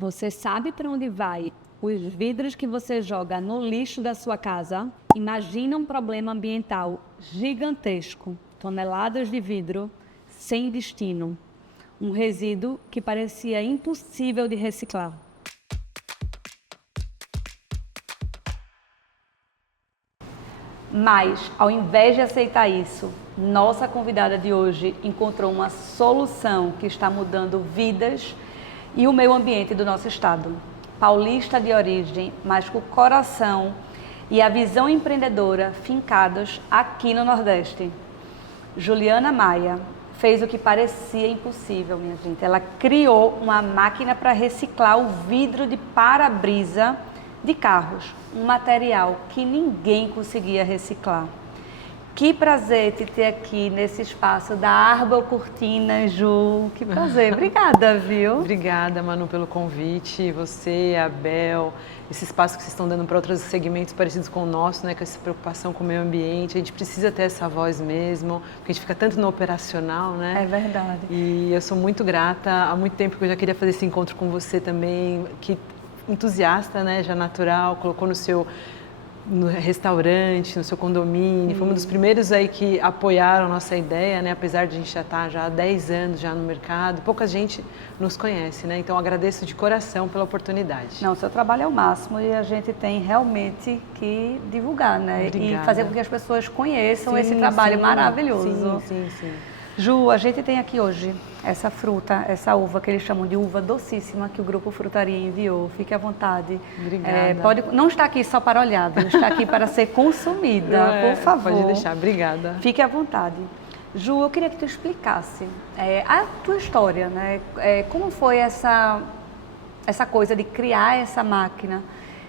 Você sabe para onde vai os vidros que você joga no lixo da sua casa? Imagina um problema ambiental gigantesco. Toneladas de vidro sem destino. Um resíduo que parecia impossível de reciclar. Mas, ao invés de aceitar isso, nossa convidada de hoje encontrou uma solução que está mudando vidas e o meio ambiente do nosso estado. Paulista de origem, mas com o coração e a visão empreendedora fincados aqui no Nordeste. Juliana Maia fez o que parecia impossível, minha gente. Ela criou uma máquina para reciclar o vidro de para-brisa de carros, um material que ninguém conseguia reciclar. Que prazer te ter aqui nesse espaço da Arbor Cortinas, Ju. Que prazer. Obrigada, viu? Obrigada, Manu, pelo convite. Você, a Bel, esse espaço que vocês estão dando para outros segmentos parecidos com o nosso, né, com essa preocupação com o meio ambiente. A gente precisa ter essa voz mesmo, porque a gente fica tanto no operacional, né? É verdade. E eu sou muito grata. Há muito tempo que eu já queria fazer esse encontro com você também, que entusiasta, né, já natural, colocou no restaurante, no seu condomínio, foi um dos primeiros aí que apoiaram a nossa ideia, né? Apesar de a gente já estar há 10 anos já no mercado, pouca gente nos conhece, né? Então agradeço de coração pela oportunidade. Não, o seu trabalho é o máximo e a gente tem realmente que divulgar, né? Obrigada. E fazer com que as pessoas conheçam Sim, esse trabalho sim, maravilhoso. Sim. Ju, a gente tem aqui hoje essa fruta, essa uva que eles chamam de uva docíssima que o Grupo Frutaria enviou. Fique à vontade. Obrigada. Não está aqui só para olhar, viu? Está aqui para ser consumida, por favor. Pode deixar, obrigada. Fique à vontade. Ju, eu queria que tu explicasse a tua história, né? Como foi essa coisa de criar essa máquina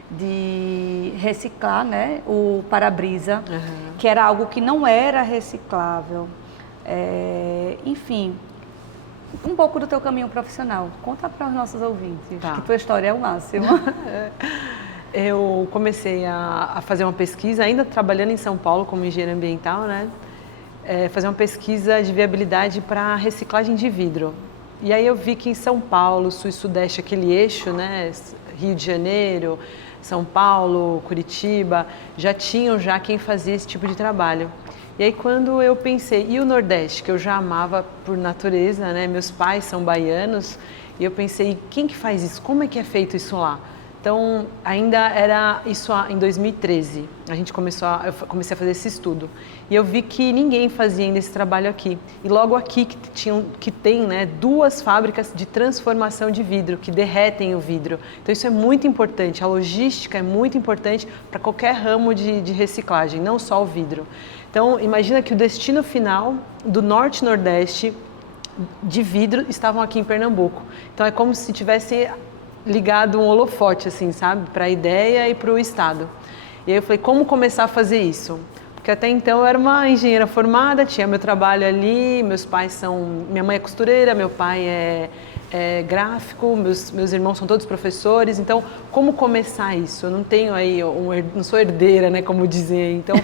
de reciclar, né, o para-brisa, que era algo que não era reciclável. Enfim, um pouco do teu caminho profissional. Conta para os nossos ouvintes, que tua história é o máximo. Eu comecei a fazer uma pesquisa, ainda trabalhando em São Paulo como engenheira ambiental, né? Fazer uma pesquisa de viabilidade para reciclagem de vidro. E aí eu vi que em São Paulo, Sul e Sudeste, aquele eixo, né? Rio de Janeiro, São Paulo, Curitiba, já tinham quem fazia esse tipo de trabalho. E aí quando eu pensei, e o Nordeste, que eu já amava por natureza, né? Meus pais são baianos, e eu pensei, quem que faz isso? Como é que é feito isso lá? Então, ainda era isso em 2013, eu comecei a fazer esse estudo. E eu vi que ninguém fazia ainda esse trabalho aqui. E logo aqui que tem, né, 2 fábricas de transformação de vidro, que derretem o vidro. Então isso é muito importante, a logística é muito importante para qualquer ramo de reciclagem, não só o vidro. Então, imagina que o destino final do Norte e Nordeste de vidro estavam aqui em Pernambuco. Então é como se tivesse ligado um holofote, assim, sabe? Para a ideia e para o Estado. E aí eu falei, como começar a fazer isso? Porque até então eu era uma engenheira formada, tinha meu trabalho ali, minha mãe é costureira, meu pai é gráfico, meus irmãos são todos professores, então como começar isso? Eu não tenho aí, não sou herdeira, né, como dizer, então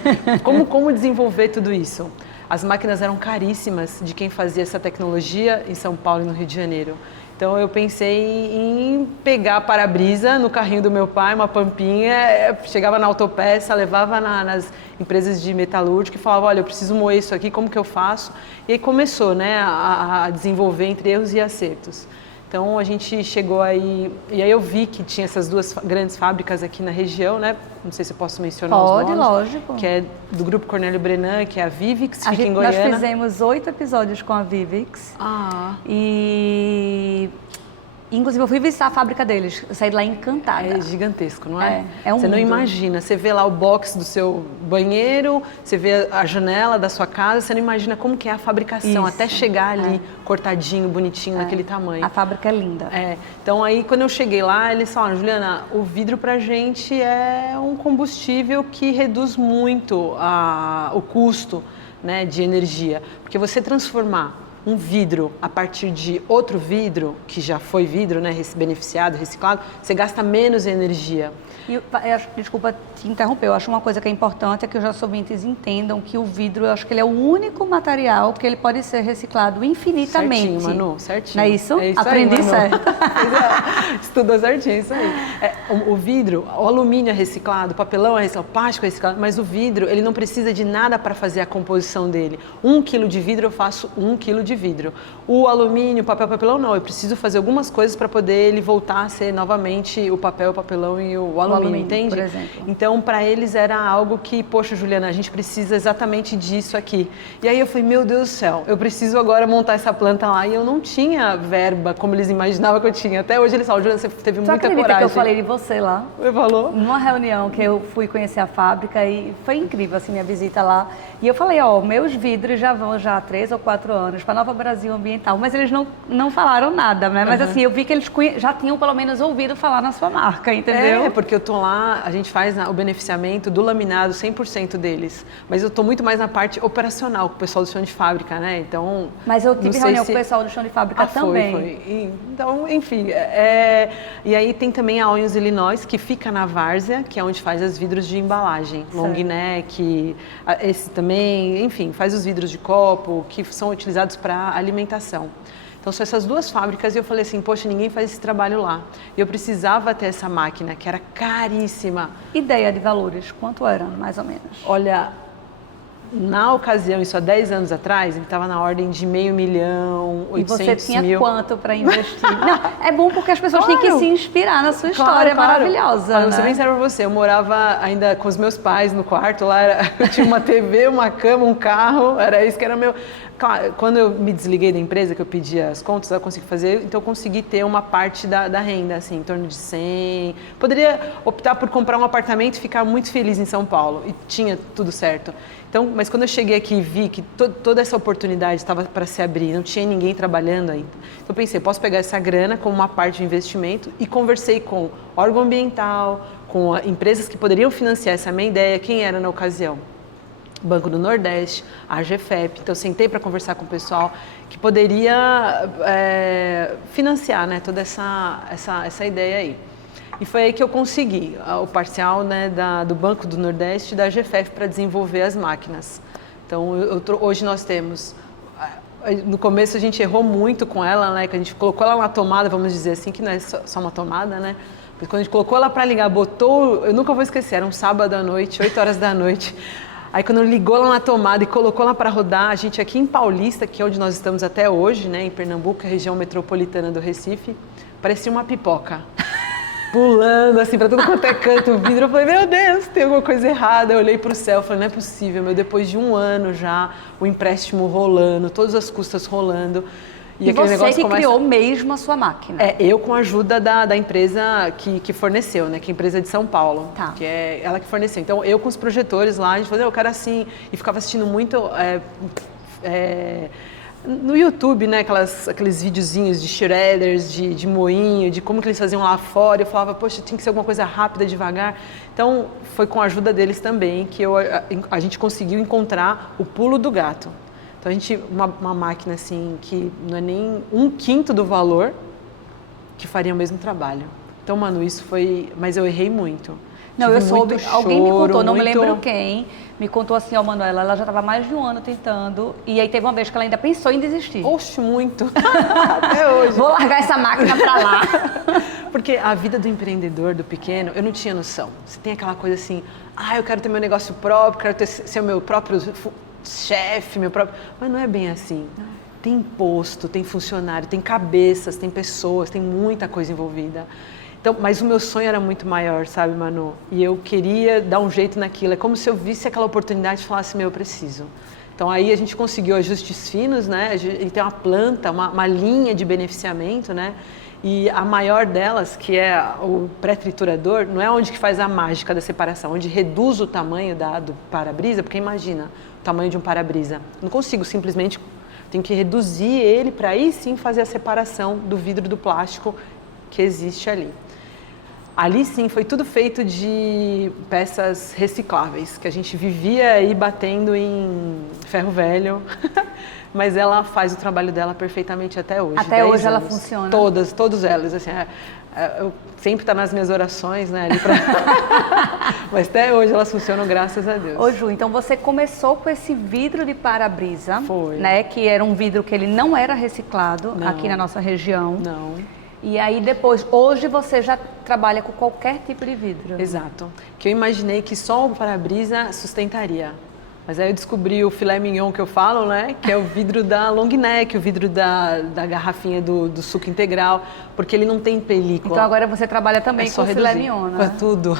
como desenvolver tudo isso? As máquinas eram caríssimas de quem fazia essa tecnologia em São Paulo e no Rio de Janeiro. Então eu pensei em pegar para-brisa no carrinho do meu pai, uma pampinha, chegava na autopeça, levava nas empresas de metalúrgica e falava, olha, eu preciso moer isso aqui, como que eu faço? E aí começou, né, a desenvolver entre erros e acertos. Então a gente chegou aí, e aí eu vi que tinha essas 2 grandes fábricas aqui na região, né? Não sei se eu posso mencionar os nomes. Pode, lógico. Que é do Grupo Cornélio Brenan, que é a Vivix, fica em Goiânia. Nós fizemos 8 episódios com a Vivix. E inclusive eu fui visitar a fábrica deles, eu saí de lá encantada. É gigantesco, não é? É um Você não mundo. imagina, você vê lá o box do seu banheiro, você vê a janela da sua casa, você não imagina como que é a fabricação, Isso, até chegar ali cortadinho, bonitinho, naquele tamanho. A fábrica é linda. Então aí quando eu cheguei lá, eles falaram, Juliana, o vidro pra gente é um combustível que reduz muito o custo, né, de energia, porque você transformar um vidro a partir de outro vidro, que já foi vidro, né, beneficiado, reciclado, você gasta menos energia. Desculpa te interromper, eu acho uma coisa que é importante é que os nossos ouvintes entendam que o vidro, eu acho que ele é o único material que ele pode ser reciclado infinitamente. Certinho, Manu, certinho. Não é isso? É isso Aprendi aí, Manu. certo. Estudou certinho, é isso aí. O vidro, o alumínio é reciclado, o papelão é reciclado, o plástico é reciclado, mas o vidro, ele não precisa de nada para fazer a composição dele. 1 quilo de vidro eu faço 1 quilo de vidro. O alumínio, o papelão não, eu preciso fazer algumas coisas para poder ele voltar a ser novamente o papel, o papelão e o alumínio, entende? Por exemplo. Então, para eles era algo que, poxa, Juliana, a gente precisa exatamente disso aqui. E aí eu falei, meu Deus do céu, eu preciso agora montar essa planta lá. E eu não tinha verba como eles imaginavam que eu tinha. Até hoje eles falam, Juliana, você teve muita coragem. Você acredita que eu falei de você lá? Você falou? Numa reunião que eu fui conhecer a fábrica e foi incrível, assim, minha visita lá. E eu falei, ó, meus vidros já vão já há 3 ou 4 anos para Nova Brasil Ambiental. Mas eles não falaram nada, né? Mas assim, eu vi que eles já tinham pelo menos ouvido falar na sua marca, entendeu? É, porque eu tô lá, a gente faz o beneficiamento do laminado 100% deles. Mas eu tô muito mais na parte operacional com o pessoal do chão de fábrica, né? Então... Mas eu tive reunião com o pessoal do chão de fábrica também. Foi. Então, enfim. E aí tem também a Onions Illinois, que fica na várzea, que é onde faz os vidros de embalagem. Certo. Long neck, esse também, enfim, faz os vidros de copo, que são utilizados para alimentação. Então, são essas 2 fábricas e eu falei assim, poxa, ninguém faz esse trabalho lá. E eu precisava ter essa máquina, que era caríssima. Ideia de valores, quanto eram, mais ou menos? Olha, na ocasião, isso há 10 anos atrás, ele estava na ordem de $500 000, 800 mil. E você tinha quanto para investir? Não, é bom porque as pessoas têm que se inspirar na sua história maravilhosa. Olha, né? vou ser bem sério pra você, eu morava ainda com os meus pais no quarto, lá eu tinha uma TV, uma cama, um carro, era isso que era meu... Quando eu me desliguei da empresa, que eu pedi as contas, eu consegui fazer, então eu consegui ter uma parte da renda, assim, em torno de 100. Poderia optar por comprar um apartamento e ficar muito feliz em São Paulo, e tinha tudo certo. Então, mas quando eu cheguei aqui e vi que toda essa oportunidade estava para se abrir, não tinha ninguém trabalhando ainda, então eu pensei, posso pegar essa grana como uma parte de investimento e conversei com órgão ambiental, com empresas que poderiam financiar essa minha ideia, quem era na ocasião? Banco do Nordeste, a AGFEP, então eu sentei para conversar com o pessoal que poderia financiar, né, toda essa ideia aí. E foi aí que eu consegui o parcial, né, do Banco do Nordeste e da AGFEP para desenvolver as máquinas. Então hoje nós temos, no começo a gente errou muito com ela, né, que a gente colocou ela na tomada, vamos dizer assim, que não é só uma tomada, né, mas quando a gente colocou ela para ligar, eu nunca vou esquecer, era um sábado à noite, 8 horas da noite. Aí quando ligou lá na tomada e colocou lá para rodar, a gente aqui em Paulista, que é onde nós estamos até hoje, né, em Pernambuco, a região metropolitana do Recife, parecia uma pipoca. Pulando assim para tudo quanto é canto, o vidro, eu falei, meu Deus, tem alguma coisa errada. Eu olhei para o céu, falei, não é possível, depois de 1 ano já, o empréstimo rolando, todas as custas rolando. E você que criou mesmo a sua máquina? Eu com a ajuda da empresa que forneceu, né? Que é a empresa de São Paulo, tá. Que é ela que forneceu. Então, eu com os projetores lá, a gente falou, eu quero assim, e ficava assistindo muito no YouTube, né? Aqueles videozinhos de shredders, de moinho, de como que eles faziam lá fora. Eu falava, poxa, tinha que ser alguma coisa rápida, devagar. Então, foi com a ajuda deles também que a gente conseguiu encontrar o pulo do gato. Então, a gente, uma máquina assim, que não é nem 1/5 do valor, que faria o mesmo trabalho. Então, Manu, isso foi... Mas eu errei muito. Não, eu soube, alguém me contou, não me muito... lembro quem, me contou assim, ó, Manuela, ela já estava mais de 1 ano tentando, e aí teve uma vez que ela ainda pensou em desistir. Oxe, muito. Até hoje. Vou largar essa máquina pra lá. Porque a vida do empreendedor, do pequeno, eu não tinha noção. Você tem aquela coisa assim, eu quero ter meu negócio próprio, quero ser o meu próprio chefe, meu próprio... Mas não é bem assim. Tem imposto, tem funcionário, tem cabeças, tem pessoas, tem muita coisa envolvida. Então, mas o meu sonho era muito maior, sabe, Manu? E eu queria dar um jeito naquilo. É como se eu visse aquela oportunidade e falasse, eu preciso. Então, aí a gente conseguiu ajustes finos, né? Ele tem uma planta, uma linha de beneficiamento, né? E a maior delas, que é o pré-triturador, não é onde que faz a mágica da separação, onde reduz o tamanho do para-brisa, porque imagina o tamanho de um para-brisa. Não consigo simplesmente, tenho que reduzir ele para aí sim fazer a separação do vidro do plástico que existe ali. Ali sim foi tudo feito de peças recicláveis, que a gente vivia aí batendo em ferro velho, mas ela faz o trabalho dela perfeitamente até hoje. Até hoje 10 ela anos. funciona? Todas elas, assim, eu sempre tá nas minhas orações, né, ali pra... mas até hoje elas funcionam, graças a Deus. Ô Ju, então você começou com esse vidro de para-brisa, Foi. né, que era um vidro que ele não era reciclado Não. aqui na nossa região. Não. E aí depois, hoje você já trabalha com qualquer tipo de vidro. Exato. Que eu imaginei que só o para-brisa sustentaria. Mas aí eu descobri o filé mignon que eu falo, né? Que é o vidro da long neck, o vidro da garrafinha do suco integral, porque ele não tem película. Então agora você trabalha também só com o filé reduzir. mignon, Com né? tudo.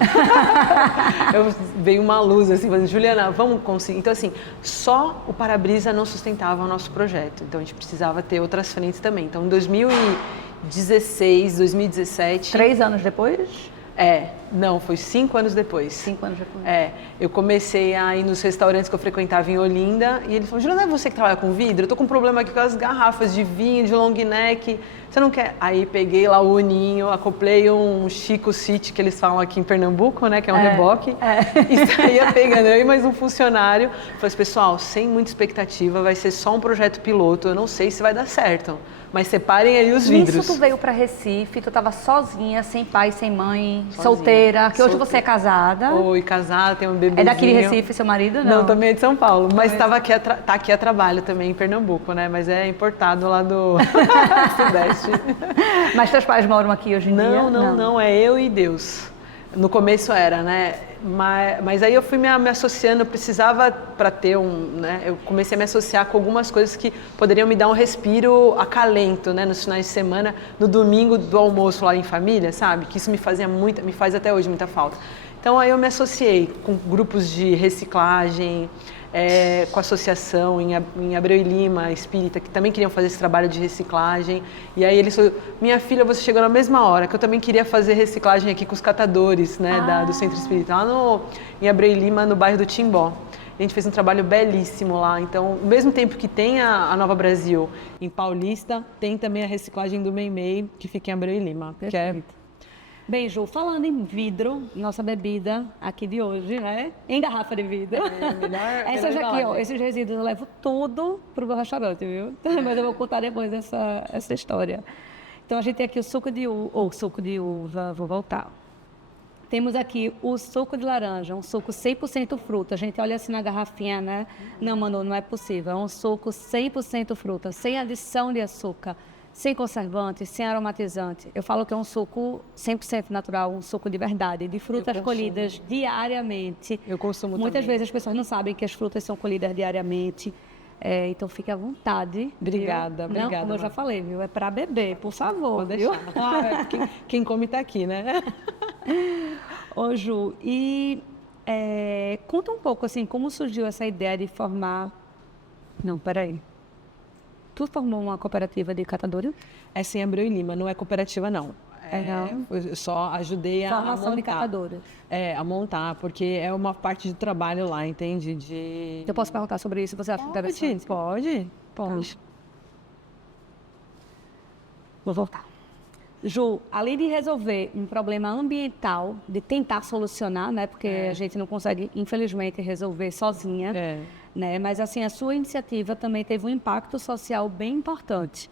Veio uma luz assim, falando, Juliana, vamos conseguir. Então assim, só o para-brisa não sustentava o nosso projeto. Então a gente precisava ter outras frentes também. Então em 2016, 2017... 3 anos depois? Não, foi 5 anos depois. 5 anos depois. Eu comecei a ir nos restaurantes que eu frequentava em Olinda e ele falou, Juliana, não é você que trabalha com vidro? Eu tô com um problema aqui com as garrafas de vinho, de long neck, você não quer? Aí peguei lá o uninho, acoplei um Chico City, que eles falam aqui em Pernambuco, né, que é um reboque, e saía pegando eu e mais um funcionário. Falei, pessoal, sem muita expectativa, vai ser só um projeto piloto, eu não sei se vai dar certo. Mas separem aí os vidros. Isso tu veio para Recife, tu estava sozinha, sem pai, sem mãe, Sozinha. solteira, que hoje você é casada. Oi, casada, tem um bebezinho. É daqui de Recife, seu marido? Não, também é de São Paulo, mas tá aqui a trabalho também em Pernambuco, né? Mas é importado lá do Sudeste. Mas teus pais moram aqui hoje em dia? Não, é eu e Deus. No começo era, né? Mas aí eu fui me associando, eu precisava para ter né? Eu comecei a me associar com algumas coisas que poderiam me dar um respiro acalento, né? Nos finais de semana, no domingo do almoço lá em família, sabe? Que isso me faz até hoje muita falta. Então aí eu me associei com grupos de reciclagem, com a associação em Abreu e Lima, Espírita, que também queriam fazer esse trabalho de reciclagem. E aí eles falaram, minha filha, você chegou na mesma hora, que eu também queria fazer reciclagem aqui com os catadores, né, do Centro Espírita, lá em Abreu e Lima, no bairro do Timbó. A gente fez um trabalho belíssimo lá. Então, ao mesmo tempo que tem a Nova Brasil em Paulista, tem também a reciclagem do Meimei, que fica em Abreu e Lima. Perfeito. Bem, Ju, falando em vidro, nossa bebida aqui de hoje, né? Em garrafa de vidro. Essas aqui, ó, esses resíduos eu levo tudo pro meu restaurante, viu? Mas eu vou contar depois essa história. Então a gente tem aqui o suco de uva, vou voltar. Temos aqui o suco de laranja, um suco 100% fruta. A gente olha assim na garrafinha, né? Não, Manu, não é possível. É um suco 100% fruta, sem adição de açúcar, sem conservante, sem aromatizante. Eu falo que é um suco 100% natural, um suco de verdade, de frutas colhidas diariamente. Eu consumo Muitas também. vezes as pessoas não sabem que as frutas são colhidas diariamente. Então fique à vontade. Obrigada, viu? obrigada. Como eu já falei, viu? É para beber, por favor. Pode viu? deixar. Quem come tá aqui, né? Ô Ju, e conta um pouco assim, como surgiu essa ideia de formar... Não, peraí. Tu formou uma cooperativa de catadores? É sem Abreu e Lima, não é cooperativa, não. Não? Eu só ajudei a Formação de montar. catadores. A montar, porque é uma parte de trabalho lá, entende? Eu posso perguntar sobre isso? Você acha interessante? Pode. Vou voltar. Ju, além de resolver um problema ambiental, de tentar solucionar, né? Porque a gente não consegue, infelizmente, resolver sozinha. Né? Mas assim, a sua iniciativa também teve um impacto social bem importante.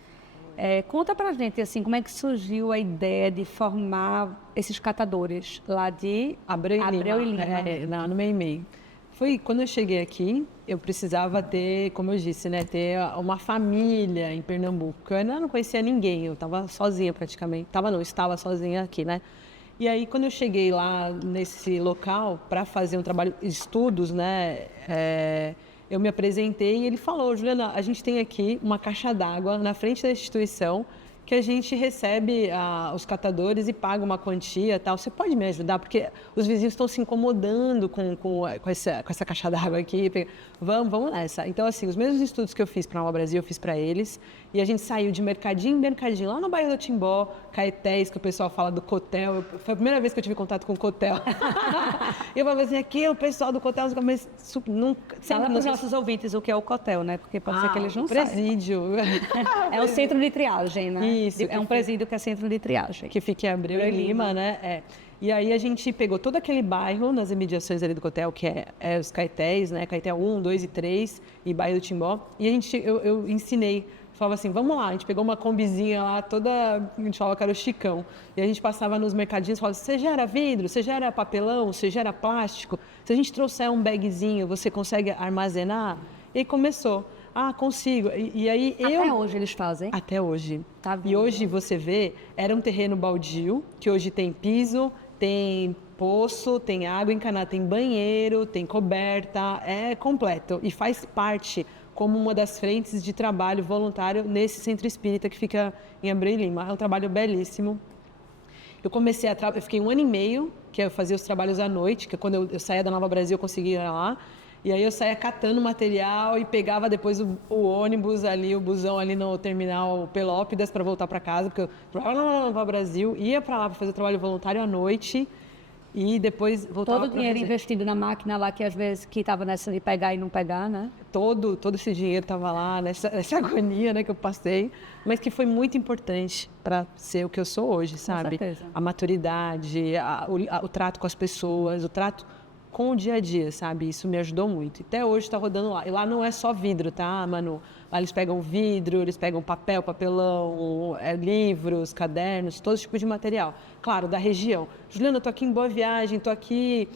Conta pra gente, assim, como é que surgiu a ideia de formar esses catadores lá de Abreu e Lima. No Meimei. Foi quando eu cheguei aqui, eu precisava ter, como eu disse, né, ter uma família em Pernambuco. Eu ainda não conhecia ninguém, eu estava sozinha praticamente. Estava sozinha aqui, né? E aí, quando eu cheguei lá nesse local para fazer um trabalho de estudos, né, eu me apresentei e ele falou, Juliana, a gente tem aqui uma caixa d'água na frente da instituição que a gente recebe os catadores e paga uma quantia e tal. Você pode me ajudar? Porque os vizinhos estão se incomodando com essa caixa d'água aqui. Vamos nessa. Então, assim, os mesmos estudos que eu fiz para a Nova Brasil, eu fiz para eles. E a gente saiu de mercadinho em mercadinho, lá no bairro do Timbó, caetés, que o pessoal fala do cotel. Foi a primeira vez que eu tive contato com o cotel. E eu falava assim, aqui é o pessoal do cotel, mas nunca... Fala para os nossos ouvintes o que é o cotel, né? Porque pode ser que eles não saibam. Presídio. É o centro de triagem, né? Isso. É um presídio que é centro de triagem. Que fica em Abreu e Lima, né? E aí a gente pegou todo aquele bairro nas imediações ali do cotel, que é os caetés, né? Caetel 1, 2 e 3 e Baía do Timbó. E eu ensinei, falava assim, vamos lá, a gente pegou uma combizinha lá, toda, a gente falava que era o Chicão. E a gente passava nos mercadinhos e falava, você gera vidro, você gera papelão, você gera plástico? Se a gente trouxer um bagzinho, você consegue armazenar? E aí começou. Ah, consigo. E aí Até hoje eles fazem? Até hoje. Tá vendo? E hoje você vê, era um terreno baldio, que hoje tem piso, tem poço, tem água encanada, tem banheiro, tem coberta, é completo. E faz parte como uma das frentes de trabalho voluntário nesse centro espírita que fica em Abreu e Lima. É um trabalho belíssimo. Eu comecei eu fiquei 1 ano e meio, que eu fazia os trabalhos à noite, que quando eu saía da Nova Brasil eu conseguia ir lá. E aí eu saía catando material e pegava depois o ônibus ali, o busão ali no terminal Pelópidas para voltar para casa, porque eu trabalhava na Nova Brasil, ia para lá para fazer trabalho voluntário à noite e depois voltava. Todo o dinheiro investido na máquina lá, que às vezes que estava nessa de pegar e não pegar, né? Todo esse dinheiro estava lá, nessa agonia, né, que eu passei, mas que foi muito importante para ser o que eu sou hoje, sabe? Com certeza. A maturidade, o trato com as pessoas, o trato com o dia a dia, sabe? Isso me ajudou muito. Até hoje está rodando lá. E lá não é só vidro, tá, Manu? Lá eles pegam vidro, eles pegam papel, papelão, livros, cadernos, todo tipo de material. Claro, da região. Juliana, eu tô aqui em Boa Viagem, tô aqui...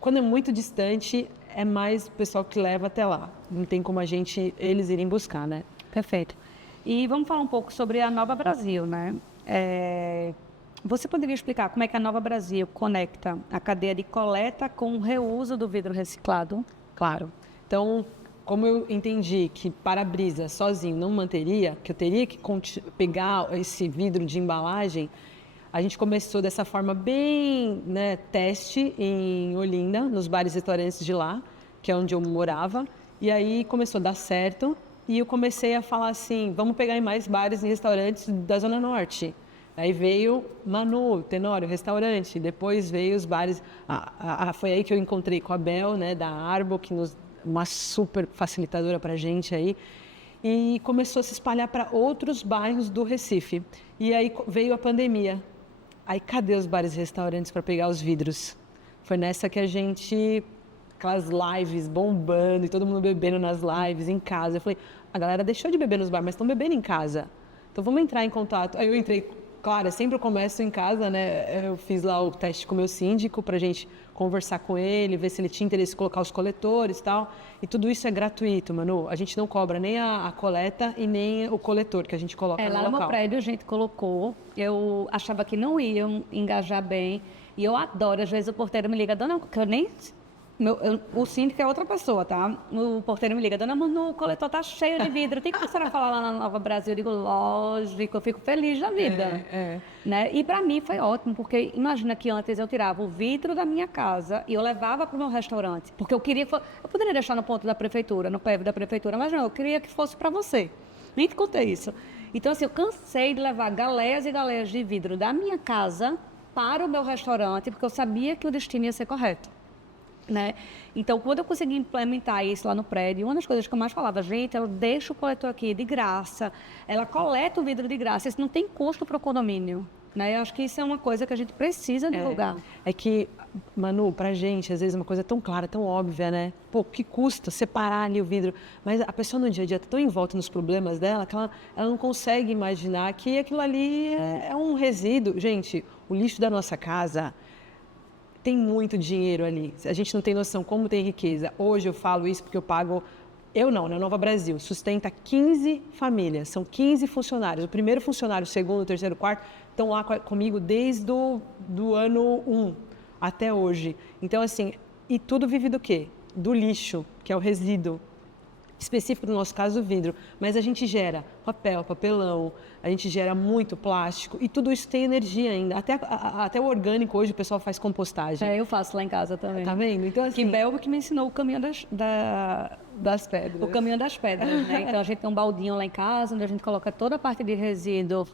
Quando é muito distante, é mais o pessoal que leva até lá. Não tem como eles irem buscar, né? Perfeito. E vamos falar um pouco sobre a Nova Brasil, né? Você poderia explicar como é que a Nova Brasil conecta a cadeia de coleta com o reuso do vidro reciclado? Claro. Então, como eu entendi que para-brisa sozinho não manteria, que eu teria que pegar esse vidro de embalagem, a gente começou dessa forma bem, né, teste em Olinda, nos bares e restaurantes de lá, que é onde eu morava, e aí começou a dar certo, e eu comecei a falar assim, vamos pegar em mais bares e restaurantes da Zona Norte. Aí veio Manu, Tenório, restaurante, depois veio os bares, foi aí que eu encontrei com a Bel, né, da Arbo, que uma super facilitadora pra gente aí, e começou a se espalhar para outros bairros do Recife. E aí veio a pandemia. Aí cadê os bares e restaurantes para pegar os vidros? Foi nessa que a gente, aquelas lives bombando e todo mundo bebendo nas lives, em casa. Eu falei, a galera deixou de beber nos bares, mas estão bebendo em casa. Então vamos entrar em contato. Aí eu entrei, claro, eu sempre começo em casa, né? Eu fiz lá o teste com o meu síndico pra gente conversar com ele, ver se ele tinha interesse em colocar os coletores e tal. E tudo isso é gratuito, Manu. A gente não cobra nem a coleta e nem o coletor que a gente coloca no lá local. no meu prédio a gente colocou, eu achava que não iam engajar bem. E eu adoro, às vezes o porteiro me liga, dona, que eu nem... o síndico é outra pessoa, tá? O porteiro me liga, dona Manu, o coletor tá cheio de vidro, tem que começar a falar lá na Nova Brasil. Eu digo, lógico, eu fico feliz da vida. Né? E pra mim foi ótimo, porque imagina que antes eu tirava o vidro da minha casa e eu levava pro meu restaurante, porque eu queria, eu poderia deixar no ponto da prefeitura, no PEV da prefeitura, mas não, eu queria que fosse pra você. Nem te contei isso. Então assim, eu cansei de levar galeias e galeias de vidro da minha casa para o meu restaurante, porque eu sabia que o destino ia ser correto. Né? Então, quando eu consegui implementar isso lá no prédio, uma das coisas que eu mais falava, gente, ela deixa o coletor aqui de graça, ela coleta o vidro de graça, isso não tem custo para o condomínio. Né? Eu acho que isso é uma coisa que a gente precisa divulgar. É que, Manu, pra gente, às vezes é uma coisa tão clara, tão óbvia, né? Pô, que custa separar ali o vidro? Mas a pessoa no dia a dia tá tão envolta nos problemas dela que ela não consegue imaginar que aquilo ali é um resíduo. Gente, o lixo da nossa casa... Tem muito dinheiro ali, a gente não tem noção como tem riqueza. Hoje eu falo isso porque eu pago, eu não, na Nova Brasil, sustenta 15 famílias, são 15 funcionários. O primeiro funcionário, o segundo, o terceiro, o quarto, estão lá comigo desde do ano 1 até hoje. Então assim, e tudo vive do quê? Do lixo, que é o resíduo. Específico no nosso caso, o vidro, mas a gente gera papel, papelão, a gente gera muito plástico e tudo isso tem energia ainda. Até o orgânico hoje o pessoal faz compostagem. Eu faço lá em casa também. Tá vendo? Então, assim, que Belva que me ensinou o caminho das pedras. O caminho das pedras, né? Então a gente tem um baldinho lá em casa onde a gente coloca toda a parte de resíduo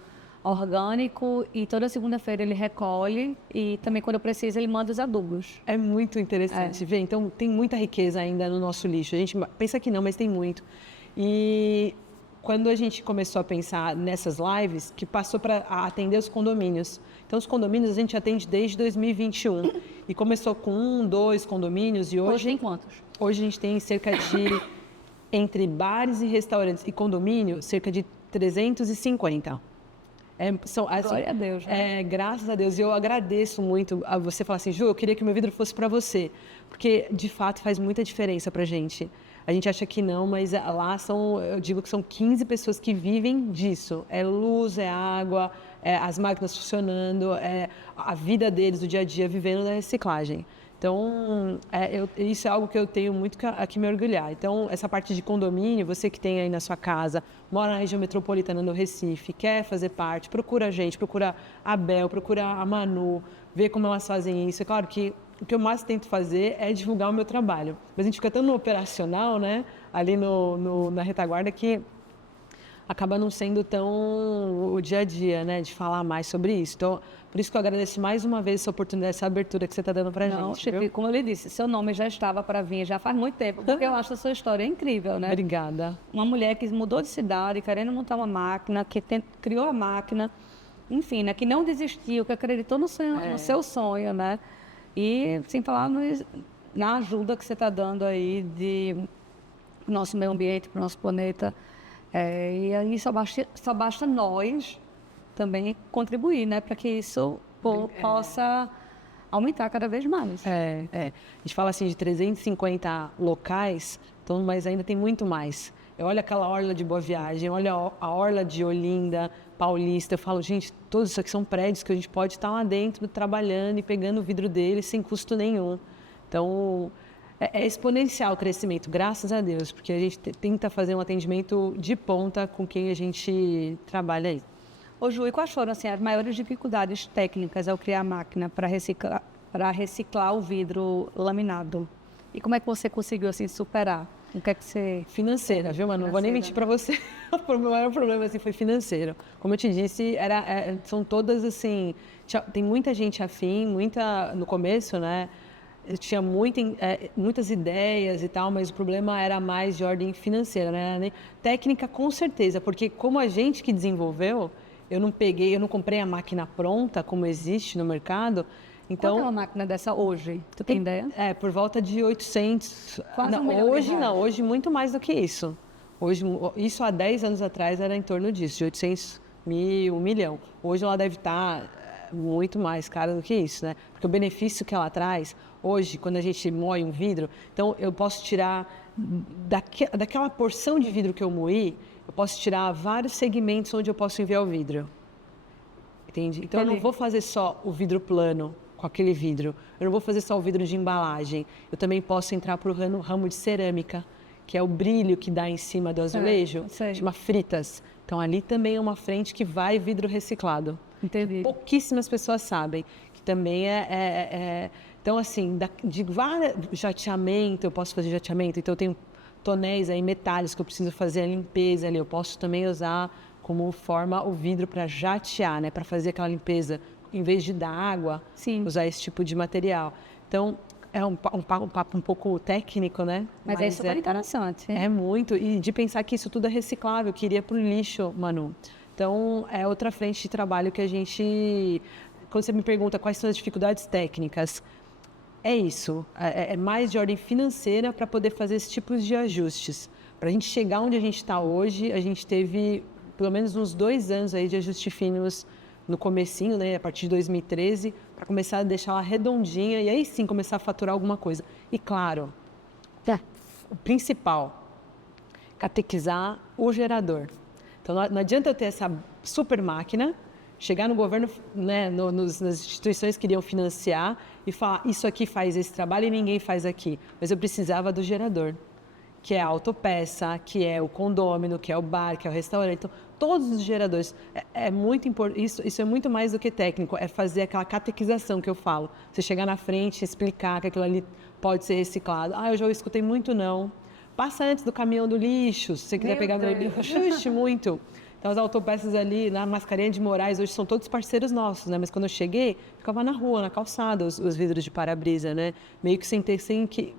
orgânico e toda segunda-feira ele recolhe e também quando precisa ele manda os adubos. É muito interessante, vê? Então tem muita riqueza ainda no nosso lixo. A gente pensa que não, mas tem muito. E quando a gente começou a pensar nessas lives, que passou para atender os condomínios. Então os condomínios a gente atende desde 2021 e começou com 1, 2 condomínios e Hoje tem quantos? Hoje a gente tem cerca de, entre bares e restaurantes e condomínio, cerca de 350. Assim, glória a Deus, né? Graças a Deus. E eu agradeço muito a você falar assim, Ju, eu queria que o meu vidro fosse para você. Porque, de fato, faz muita diferença para a gente. A gente acha que não, mas lá eu digo que são 15 pessoas que vivem disso. É luz, é água, as máquinas funcionando, a vida deles, o dia a dia, vivendo da reciclagem. Então, isso é algo que eu tenho muito que me orgulhar. Então, essa parte de condomínio, você que tem aí na sua casa, mora na região metropolitana do Recife, quer fazer parte, procura a gente, procura a Bel, procura a Manu, vê como elas fazem isso. É claro que o que eu mais tento fazer é divulgar o meu trabalho. Mas a gente fica tão no operacional, né, ali na retaguarda, que acaba não sendo tão o dia a dia, né, de falar mais sobre isso. Então, por isso que eu agradeço mais uma vez essa oportunidade, essa abertura que você está dando para a gente. Não, chefe, como eu lhe disse, seu nome já estava para vir, já faz muito tempo, porque eu acho a sua história incrível, né? Obrigada. Uma mulher que mudou de cidade, querendo montar uma máquina, que criou a máquina, enfim, né, que não desistiu, que acreditou no seu sonho, né? E sem falar na ajuda que você está dando aí para o nosso meio ambiente, para o nosso planeta. E aí só basta nós também contribuir, né, para que isso possa aumentar cada vez mais. A gente fala assim de 350 locais, então, mas ainda tem muito mais. Eu olho aquela orla de Boa Viagem, olho a orla de Olinda, Paulista, eu falo, gente, todos isso aqui são prédios que a gente pode estar lá dentro trabalhando e pegando o vidro deles sem custo nenhum. Então, é exponencial o crescimento, graças a Deus, porque a gente tenta fazer um atendimento de ponta com quem a gente trabalha aí. Ô Ju, e quais foram assim, as maiores dificuldades técnicas ao criar a máquina para reciclar o vidro laminado? E como é que você conseguiu assim, superar? O que é que você... Financeira, viu, mano? Não vou nem mentir para você. O meu maior problema assim, foi financeiro. Como eu te disse, são todas assim... Tem muita gente afim, no começo, né? Eu tinha muitas ideias e tal, mas o problema era mais de ordem financeira, né? Técnica, com certeza, porque como a gente que desenvolveu, eu não comprei a máquina pronta, como existe no mercado. Então, quanto é uma máquina dessa hoje? Tu tem ideia? Por volta de 800. Quase não, $1 milhão. Hoje não, hoje muito mais do que isso. Hoje, isso há 10 anos atrás era em torno disso, de 800 mil, 1 milhão. Hoje ela deve estar muito mais cara do que isso, né? Porque o benefício que ela traz, hoje, quando a gente moe um vidro, então eu posso tirar daquela porção de vidro que eu moí, eu posso tirar vários segmentos onde eu posso enviar o vidro. Entende? Então eu não vou fazer só o vidro plano com aquele vidro, eu não vou fazer só o vidro de embalagem, eu também posso entrar para o ramo de cerâmica, que é o brilho que dá em cima do azulejo, chama fritas. Então ali também é uma frente que vai vidro reciclado. Entendi. Pouquíssimas pessoas sabem que também então assim, de jateamento, eu posso fazer jateamento, então eu tenho tonéis aí, metálicos que eu preciso fazer a limpeza ali, eu posso também usar como forma o vidro para jatear, né, para fazer aquela limpeza, em vez de dar água, usar esse tipo de material. Então, é um papo um pouco técnico, né? Mas é super interessante. É muito, e de pensar que isso tudo é reciclável, que iria para o lixo, Manu. Então, é outra frente de trabalho que a gente... Quando você me pergunta quais são as dificuldades técnicas, é isso, é mais de ordem financeira para poder fazer esses tipos de ajustes. Para a gente chegar onde a gente está hoje, a gente teve pelo menos uns 2 anos aí de ajuste finos no comecinho, né, a partir de 2013, para começar a deixar ela redondinha e aí sim começar a faturar alguma coisa. E claro, o principal, catequizar o gerador. Então não adianta eu ter essa super máquina, chegar no governo, né, nas instituições que iriam financiar e falar, isso aqui faz esse trabalho e ninguém faz aqui. Mas eu precisava do gerador, que é a autopeça, que é o condômino, que é o bar, que é o restaurante. Então, todos os geradores. É muito importante, isso é muito mais do que técnico, é fazer aquela catequização que eu falo. Você chegar na frente, explicar que aquilo ali pode ser reciclado. Eu já escutei muito não. Passa antes do caminhão do lixo, se você quiser pegar... Muito. Então as autopeças ali na Mascarenhas de Moraes hoje são todos parceiros nossos, né? Mas quando eu cheguei, ficava na rua, na calçada, os vidros de para-brisa, né? Meio que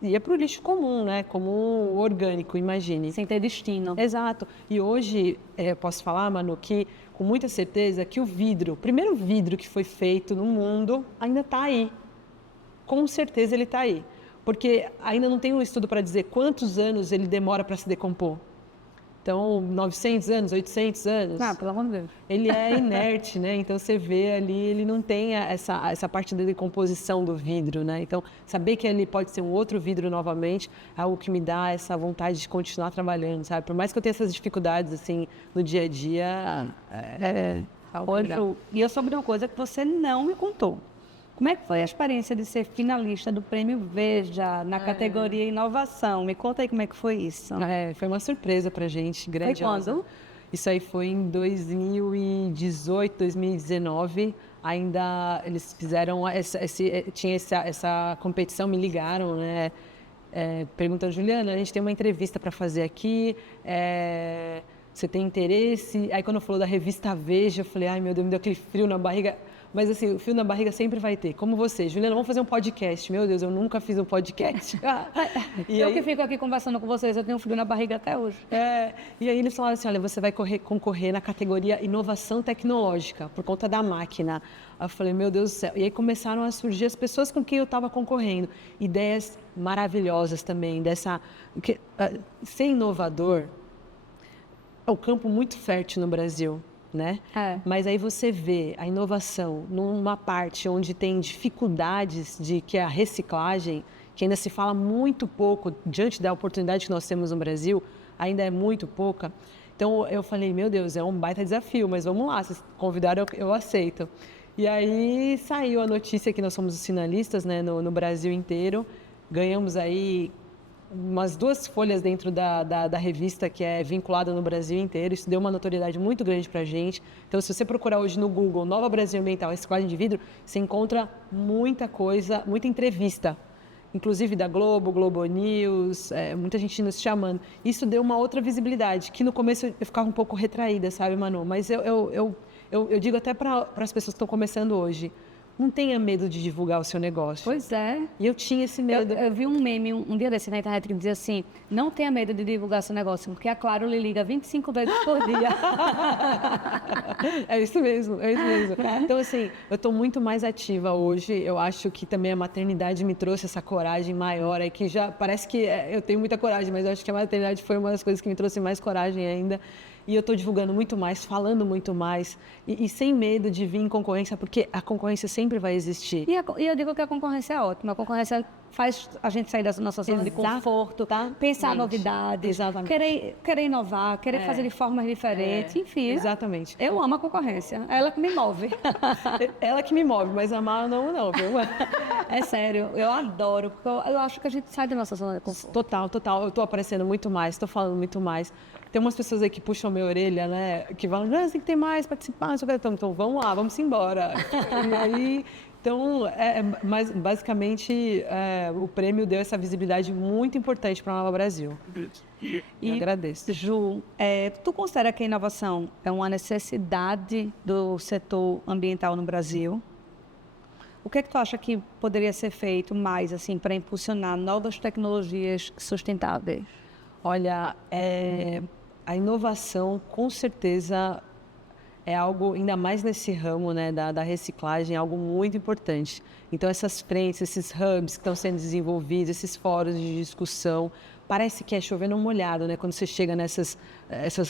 ia para o lixo comum, né? Como orgânico, imagine. Sem ter destino. Exato. E hoje, posso falar, Manu, que com muita certeza que o primeiro vidro que foi feito no mundo ainda está aí. Com certeza ele está aí. Porque ainda não tem um estudo para dizer quantos anos ele demora para se decompor. Então, 900 anos, 800 anos. Ah, pelo amor de Deus. Ele é inerte, né? Então, você vê ali, ele não tem essa parte da decomposição do vidro, né? Então, saber que ele pode ser um outro vidro novamente é algo que me dá essa vontade de continuar trabalhando, sabe? Por mais que eu tenha essas dificuldades, assim, no dia a dia... Ô, Ju, e eu soube uma coisa que você não me contou. Como é que foi a experiência de ser finalista do Prêmio Veja na categoria Inovação? Me conta aí como é que foi isso. Foi uma surpresa pra gente, grandiosa. Foi quando? Isso aí foi em 2018, 2019. Ainda eles fizeram tinha essa competição, me ligaram, né? Perguntando, Juliana, a gente tem uma entrevista para fazer aqui. Você tem interesse? Aí quando falou da revista Veja, eu falei, ai meu Deus, me deu aquele frio na barriga. Mas assim, o frio na barriga sempre vai ter. Como você, Juliana, vamos fazer um podcast. Meu Deus, eu nunca fiz um podcast. Que fico aqui conversando com vocês, eu tenho frio na barriga até hoje. E aí eles falaram assim, olha, você vai concorrer na categoria Inovação Tecnológica, por conta da máquina. Aí eu falei, meu Deus do céu. E aí começaram a surgir as pessoas com quem eu estava concorrendo. Ideias maravilhosas também, ser inovador é um campo muito fértil no Brasil. Né? Mas aí você vê a inovação numa parte onde tem dificuldades que é a reciclagem, que ainda se fala muito pouco diante da oportunidade que nós temos no Brasil, ainda é muito pouca. Então eu falei, meu Deus, é um baita desafio, mas vamos lá, se convidaram, eu aceito. E aí saiu a notícia que nós somos os finalistas, né, no Brasil inteiro, ganhamos aí umas 2 folhas dentro da revista que é vinculada no Brasil inteiro. Isso deu uma notoriedade muito grande para a gente. Então, se você procurar hoje no Google Nova Brasil Ambiental Reciclagem de Vidro, você encontra muita coisa, muita entrevista, inclusive da Globo News, muita gente nos chamando. Isso deu uma outra visibilidade, que no começo eu ficava um pouco retraída, sabe, Manu? Mas eu digo até para as pessoas que estão começando hoje, não tenha medo de divulgar o seu negócio. Pois é. E eu tinha esse medo. Eu vi um meme um dia desse na internet que dizia assim, não tenha medo de divulgar seu negócio, porque a Claro lhe liga 25 vezes por dia. É isso mesmo. Então, assim, eu estou muito mais ativa hoje. Eu acho que também a maternidade me trouxe essa coragem maior. Aí que já parece que eu tenho muita coragem, mas eu acho que a maternidade foi uma das coisas que me trouxe mais coragem ainda. E eu estou divulgando muito mais, falando muito mais e sem medo de vir em concorrência, porque a concorrência sempre vai existir. E eu digo que a concorrência é ótima. A concorrência faz a gente sair da nossa zona de conforto, pensar novidades, querer inovar, querer fazer de formas diferentes, enfim. Exatamente. Eu amo a concorrência, é ela que me move. Ela que me move, mas amar não, viu? É sério, eu adoro, porque eu acho que a gente sai da nossa zona de conforto. Total. Eu estou aparecendo muito mais, estou falando muito mais. Tem umas pessoas aí que puxam minha orelha, né? Que falam, você tem que ter mais, participar. Então vamos lá, vamos embora. E aí, então, mas basicamente, o prêmio deu essa visibilidade muito importante para a Nova Brasil. E agradeço. Ju, tu considera que a inovação é uma necessidade do setor ambiental no Brasil? O que é que tu acha que poderia ser feito mais, assim, para impulsionar novas tecnologias sustentáveis? Olha, a inovação, com certeza, é algo, ainda mais nesse ramo, né, da reciclagem, é algo muito importante. Então, essas frentes, esses hubs que estão sendo desenvolvidos, esses fóruns de discussão, parece que é chovendo molhado, né, quando você chega nessas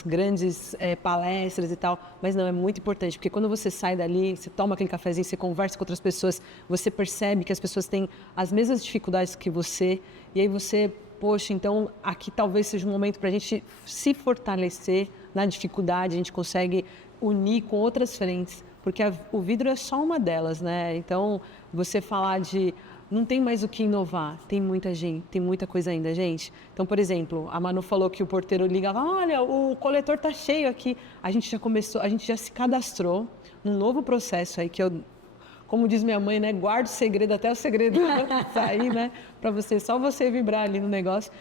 grandes palestras e tal, mas não, é muito importante, porque quando você sai dali, você toma aquele cafezinho, você conversa com outras pessoas, você percebe que as pessoas têm as mesmas dificuldades que você, e aí você... Poxa, então aqui talvez seja um momento para a gente se fortalecer na dificuldade, a gente consegue unir com outras frentes, porque o vidro é só uma delas, né? Então, você falar de não tem mais o que inovar, tem muita coisa ainda, gente. Então, por exemplo, a Manu falou que o porteiro ligava, olha, o coletor tá cheio aqui. A gente já se cadastrou num novo processo aí que eu como diz minha mãe, né? Guarda o segredo até o segredo sair, né? Para você, só você vibrar ali no negócio.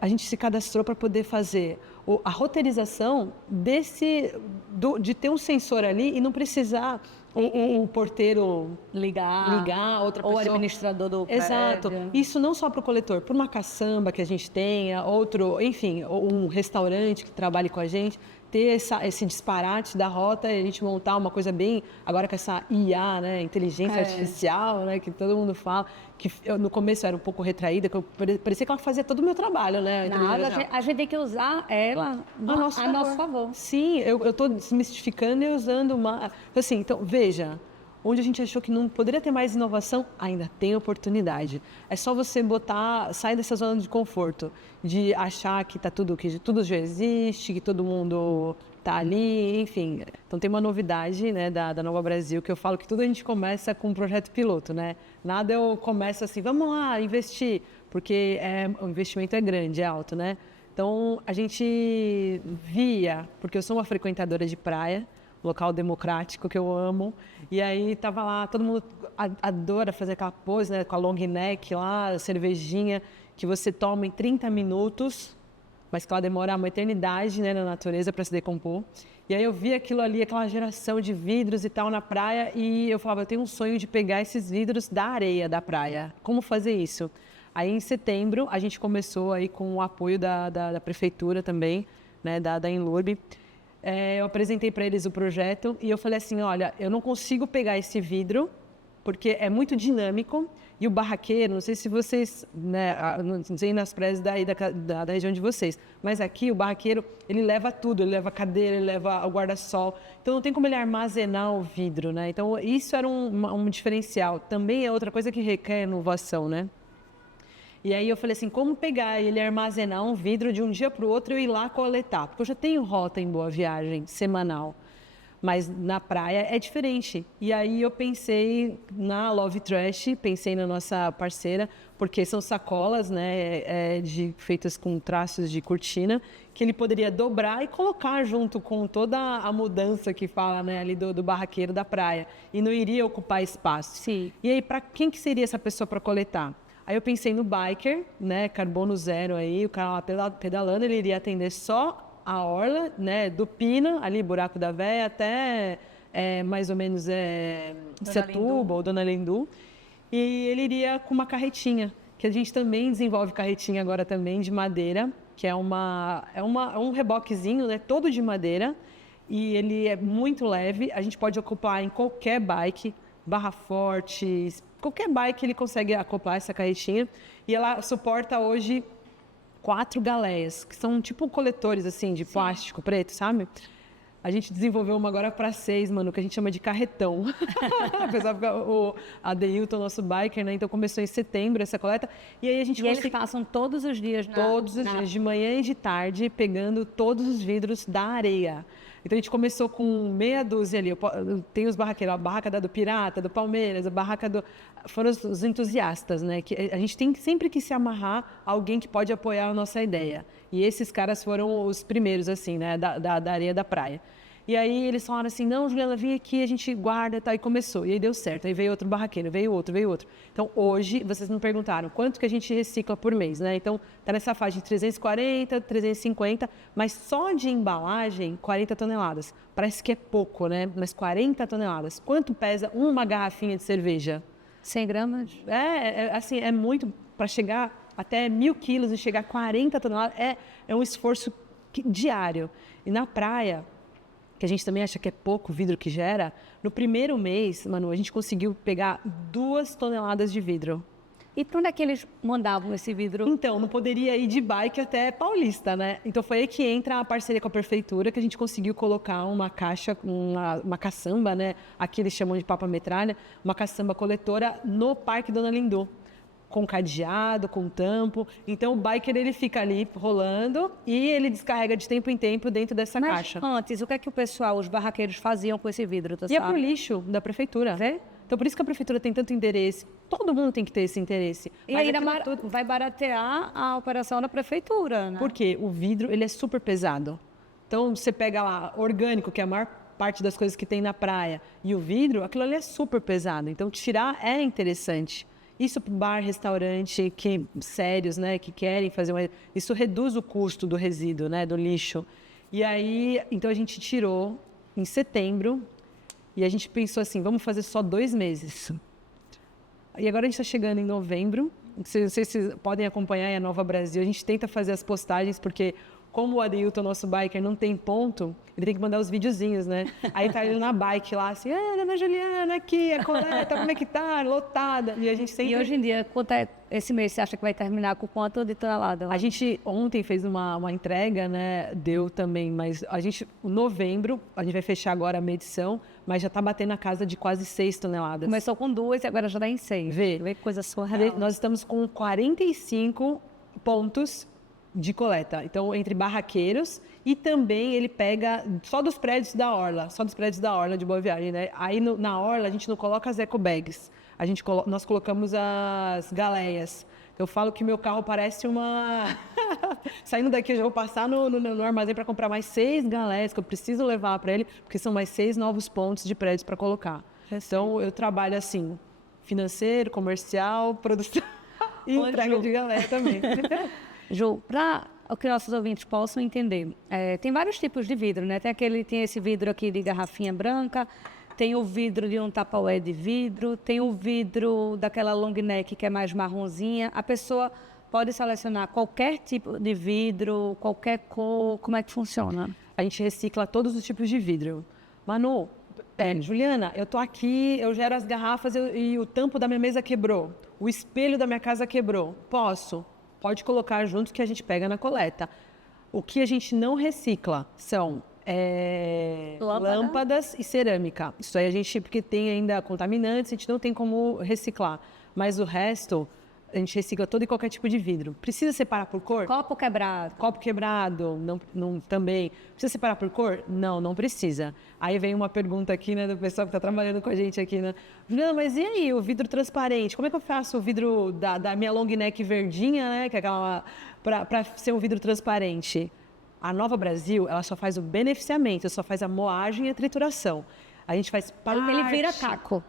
A gente se cadastrou para poder fazer a roteirização de ter um sensor ali e não precisar o porteiro ligar, outra pessoa. Ou o administrador do Exato. prédio. Isso não só para o coletor, para uma caçamba que a gente tenha, enfim, um restaurante que trabalhe com a gente, ter esse disparate da rota e a gente montar uma coisa bem, agora com essa IA, né, inteligência artificial, né, que todo mundo fala, que eu, no começo era um pouco retraída, que parecia que ela fazia todo o meu trabalho, né? Nada, a gente tem que usar ela a nosso favor. Sim, eu estou desmistificando e usando uma... Assim, então, veja, onde a gente achou que não poderia ter mais inovação, ainda tem oportunidade. É só você sair dessa zona de conforto, de achar que tudo já existe, que todo mundo está ali, enfim. Então tem uma novidade, né, da Nova Brasil, que eu falo que tudo a gente começa com um projeto piloto, né? Nada eu começo assim, vamos lá, investir, porque o investimento é grande, é alto, né? Então a gente via, porque eu sou uma frequentadora de praia, local democrático que eu amo, e aí tava lá, todo mundo adora fazer aquela pose, né, com a long neck lá, a cervejinha, que você toma em 30 minutos, mas que ela demora uma eternidade, né, na natureza para se decompor. E aí eu vi aquilo ali, aquela geração de vidros e tal na praia, e eu falava, eu tenho um sonho de pegar esses vidros da areia da praia. Como fazer isso? Aí em setembro a gente começou aí com o apoio da prefeitura também, né, da Enlurb. Eu apresentei para eles o projeto e eu falei assim, olha, eu não consigo pegar esse vidro porque é muito dinâmico e o barraqueiro, não sei se vocês, né, não sei nas praias da região de vocês, mas aqui o barraqueiro, ele leva tudo, ele leva a cadeira, ele leva o guarda-sol, então não tem como ele armazenar o vidro, né? Então isso era um diferencial, também é outra coisa que requer inovação, né? E aí eu falei assim, como pegar ele e armazenar um vidro de um dia para o outro e eu ir lá coletar? Porque eu já tenho rota em Boa Viagem, semanal, mas na praia é diferente. E aí eu pensei na Love Trash, pensei na nossa parceira, porque são sacolas, né, feitas com traços de cortina, que ele poderia dobrar e colocar junto com toda a mudança que fala, né, ali do barraqueiro da praia. E não iria ocupar espaço. Sim. E aí, para quem que seria essa pessoa para coletar? Aí eu pensei no biker, né, carbono zero aí, o cara lá pedalando, ele iria atender só a orla, né, do Pina, ali, Buraco da Véia, até mais ou menos Setúbal ou Dona Lindu. E ele iria com uma carretinha, que a gente também desenvolve carretinha agora também de madeira, que é um reboquezinho, né, todo de madeira, e ele é muito leve, a gente pode ocupar em qualquer bike, barra forte, qualquer bike ele consegue acoplar essa carretinha e ela suporta hoje 4 galeias, que são tipo coletores assim de plástico preto, sabe? A gente desenvolveu uma agora para 6, mano, que a gente chama de carretão. Apesar que o Adeilton, nosso biker, né? Então começou em setembro essa coleta. E aí a gente eles passam todos os dias Todos os dias, de manhã e de tarde, pegando todos os vidros da areia. Então a gente começou com meia dúzia ali. Tem os barraqueiros, a barraca do Pirata, do Palmeiras, a barraca do... Foram os entusiastas, né? Que a gente tem sempre que se amarrar a alguém que pode apoiar a nossa ideia. E esses caras foram os primeiros, assim, né? Da areia da praia. E aí eles falaram assim, não, Juliana, vem aqui, a gente guarda, tá? E começou. E aí deu certo. Aí veio outro barraqueiro, veio outro. Então hoje, vocês me perguntaram, quanto que a gente recicla por mês, né? Então tá nessa faixa de 340, 350, mas só de embalagem, 40 toneladas. Parece que é pouco, né? Mas 40 toneladas. Quanto pesa uma garrafinha de cerveja? 100 gramas? Assim, é muito, para chegar até 1.000 quilos e chegar a 40 toneladas, é um esforço diário. E na praia, que a gente também acha que é pouco o vidro que gera, no primeiro mês, Manu, a gente conseguiu pegar 2 toneladas de vidro. E para onde é que eles mandavam esse vidro? Então, não poderia ir de bike até Paulista, né? Então foi aí que entra a parceria com a prefeitura, que a gente conseguiu colocar uma caixa, uma caçamba, né? Aqui eles chamam de papa-metralha, uma caçamba coletora no Parque Dona Lindu, com cadeado, com tampo. Então o biker ele fica ali rolando e ele descarrega de tempo em tempo dentro dessa caixa. Antes, o que é que os barraqueiros faziam com esse vidro? Ia pro lixo da prefeitura. Vê? Então por isso que a prefeitura tem tanto interesse. Todo mundo tem que ter esse interesse. E ainda vai baratear a operação da prefeitura, né? Porque o vidro ele é super pesado. Então você pega lá orgânico, que é a maior parte das coisas que tem na praia e o vidro, aquilo ali é super pesado. Então, tirar é interessante. Isso para bar, restaurante, que sérios, né, que querem fazer isso reduz o custo do resíduo, né, do lixo. E aí, então a gente tirou em setembro e a gente pensou assim, vamos fazer só 2 meses. E agora a gente está chegando em novembro. Não sei se vocês podem acompanhar a Nova Brasil. A gente tenta fazer as postagens porque, como o Adeilton, nosso biker, não tem ponto, ele tem que mandar os videozinhos, né? Aí tá ele na bike lá, assim, Ana Juliana, aqui, a coleta, como é que tá? Lotada. E a gente sempre... E hoje em dia, quanto é esse mês, você acha que vai terminar com quanto de tonelada? A gente ontem fez uma entrega, né? Deu também, mas a gente, em novembro, a gente vai fechar agora a medição, mas já tá batendo a casa de quase 6 toneladas. Começou com 2 e agora já dá em 6. Vê que coisa surreal. Nós estamos com 45 pontos de coleta. Então, entre barraqueiros e também ele pega só dos prédios da Orla de Boa Viagem, né? Aí na Orla a gente não coloca as eco bags, nós colocamos as galeias. Eu falo que meu carro parece uma... Saindo daqui eu já vou passar no armazém para comprar mais 6 galeias que eu preciso levar para ele, porque são mais 6 novos pontos de prédios para colocar. Então eu trabalho assim, financeiro, comercial, produção e entrega de galeia também. Ju, para que nossos ouvintes possam entender, tem vários tipos de vidro, né? Tem esse vidro aqui de garrafinha branca, tem o vidro de um Tupperware de vidro, tem o vidro daquela long neck que é mais marronzinha. A pessoa pode selecionar qualquer tipo de vidro, qualquer cor, como é que funciona? A gente recicla todos os tipos de vidro. Manu, Juliana, eu tô aqui, eu gero as garrafas e o tampo da minha mesa quebrou, o espelho da minha casa quebrou. Posso? Pode colocar junto que a gente pega na coleta. O que a gente não recicla são lâmpadas e cerâmica. Isso aí a gente, porque tem ainda contaminantes, a gente não tem como reciclar. Mas o resto, a gente recicla todo e qualquer tipo de vidro. Precisa separar por cor? Copo quebrado. Copo quebrado, não, também. Precisa separar por cor? Não precisa. Aí vem uma pergunta aqui, né, do pessoal que está trabalhando com a gente aqui, né? Juliana, mas e aí, o vidro transparente? Como é que eu faço o vidro da minha long neck verdinha, né, que é aquela, para ser um vidro transparente? A Nova Brasil, ela só faz o beneficiamento, só faz a moagem e a trituração. A gente faz parte... Ele vira caco.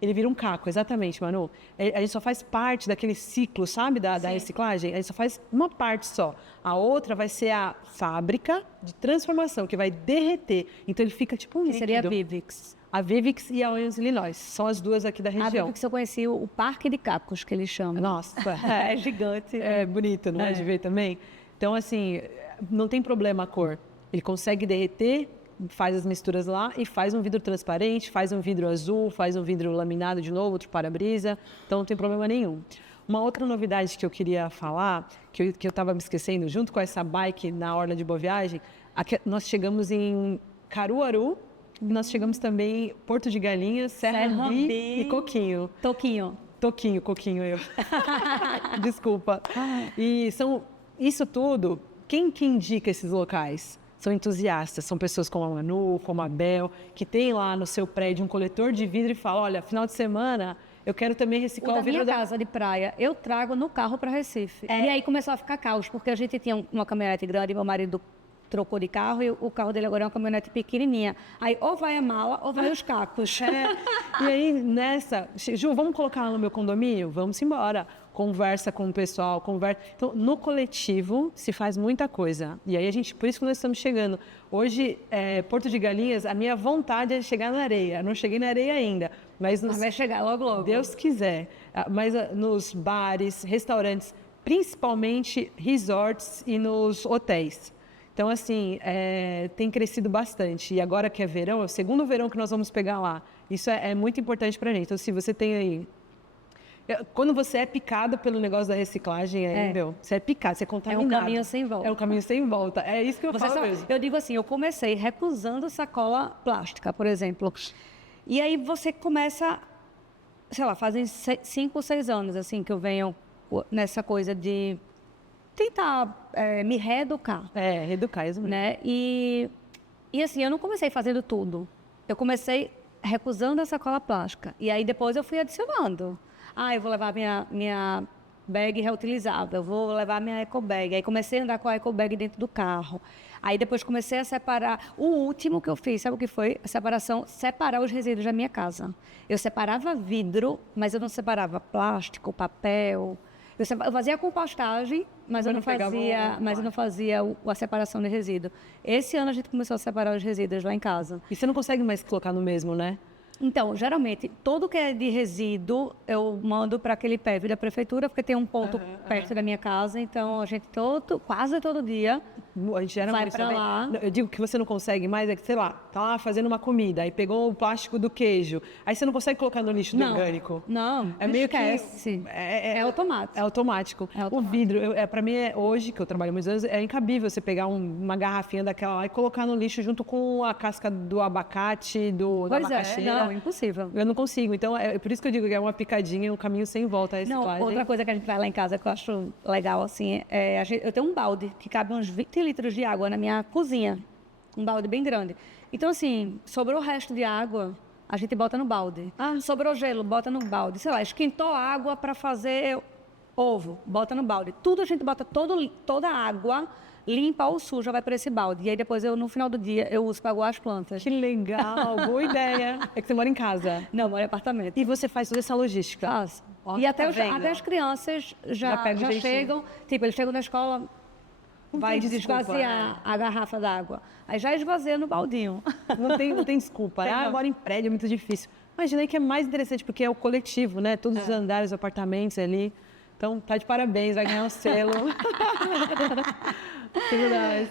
Ele vira um caco, exatamente, Manu. A gente só faz parte daquele ciclo, sabe, da reciclagem. A gente só faz uma parte só. A outra vai ser a fábrica de transformação, que vai derreter. Então ele fica tipo um líquido. Seria a Vivix. A Vivix e a Owens Illinois. São as duas aqui da região. A Vivix eu conheci o Parque de Cacos, que eles chamam. Nossa, é gigante. É bonito, não é de ver também? Então, assim, não tem problema a cor. Ele consegue derreter, faz as misturas lá e faz um vidro transparente, faz um vidro azul, faz um vidro laminado de novo, outro para-brisa. Então, não tem problema nenhum. Uma outra novidade que eu queria falar, que eu estava me esquecendo, junto com essa bike na Orla de Boa Viagem, nós chegamos em Caruaru, nós chegamos também em Porto de Galinhas, Serra Bi e Coquinho. Coquinho eu. Desculpa. E isso tudo, quem que indica esses locais? São entusiastas, são pessoas como a Manu, como a Bel, que tem lá no seu prédio um coletor de vidro e fala, olha, final de semana eu quero também reciclar o vidro da minha casa de praia, eu trago no carro para Recife. E aí começou a ficar caos, porque a gente tinha uma caminhonete grande, meu marido trocou de carro e o carro dele agora é uma caminhonete pequenininha. Aí ou vai a mala ou vai os cacos. E aí nessa, Ju, vamos colocar lá no meu condomínio? Vamos embora. Conversa com o pessoal, Então, no coletivo se faz muita coisa. E aí por isso que nós estamos chegando. Hoje, Porto de Galinhas, a minha vontade é chegar na areia. Eu não cheguei na areia ainda. Mas vai chegar logo, logo. Deus quiser. Mas nos bares, restaurantes, principalmente resorts e nos hotéis. Então, assim, tem crescido bastante. E agora que é verão, é o segundo verão que nós vamos pegar lá. Isso é muito importante pra gente. Então, se você tem aí... Quando você é picado pelo negócio da reciclagem, você é picado, você é contaminado. É um caminho sem volta. É um caminho sem volta. É isso que eu falo mesmo. Eu digo assim, eu comecei recusando sacola plástica, por exemplo. E aí você começa, sei lá, fazem 5 ou 6 anos, assim, que eu venho nessa coisa de tentar me reeducar. Reeducar, isso mesmo. Né? E assim, eu não comecei fazendo tudo. Eu comecei recusando a sacola plástica. E aí depois eu fui adicionando. Eu vou levar minha bag reutilizável, eu vou levar minha eco bag. Aí comecei a andar com a eco bag dentro do carro. Aí depois comecei a separar. O último que eu fiz, sabe o que foi? A separação, separar os resíduos da minha casa. Eu separava vidro, mas eu não separava plástico, papel. Eu fazia a compostagem, mas eu não fazia a separação de resíduo. Esse ano a gente começou a separar os resíduos lá em casa. E você não consegue mais colocar no mesmo, né? Então, geralmente, tudo que é de resíduo, eu mando para aquele PEV da prefeitura, porque tem um ponto perto da minha casa, então a gente quase todo dia A gente geralmente vai para lá. Eu digo que você não consegue mais, é que, sei lá, tá lá fazendo uma comida, aí pegou o plástico do queijo, aí você não consegue colocar no lixo do orgânico. Não, É meio esquece. que... É automático. É automático. O vidro, para mim, hoje, que eu trabalho muitos anos, é incabível você pegar uma garrafinha daquela lá e colocar no lixo junto com a casca do abacate, da macaxeira. Não, impossível. Eu não consigo. Então, é por isso que eu digo que é uma picadinha, um caminho sem volta a reciclagem. Não, outra coisa que a gente faz lá em casa que eu acho legal, assim, eu tenho um balde que cabe uns 20 litros de água na minha cozinha. Um balde bem grande. Então, assim, sobrou o resto de água, a gente bota no balde. Sobrou gelo, bota no balde. Sei lá, esquentou água para fazer ovo, bota no balde. Tudo a gente bota, toda a água limpa ou suja vai para esse balde. E aí depois no final do dia, eu uso para aguar as plantas. Que legal, boa ideia. É que você mora em casa. Não, moro em apartamento. E você faz toda essa logística. Faço. Nossa, E até tá as crianças já chegam, tipo, eles chegam na escola, vai esvaziar a garrafa d'água. Aí já esvazia no baldinho. Não tem desculpa. Eu moro em prédio, é muito difícil. Imaginei que é mais interessante, porque é o coletivo, né? Todos os andares, os apartamentos ali. Então, tá de parabéns, vai ganhar um selo.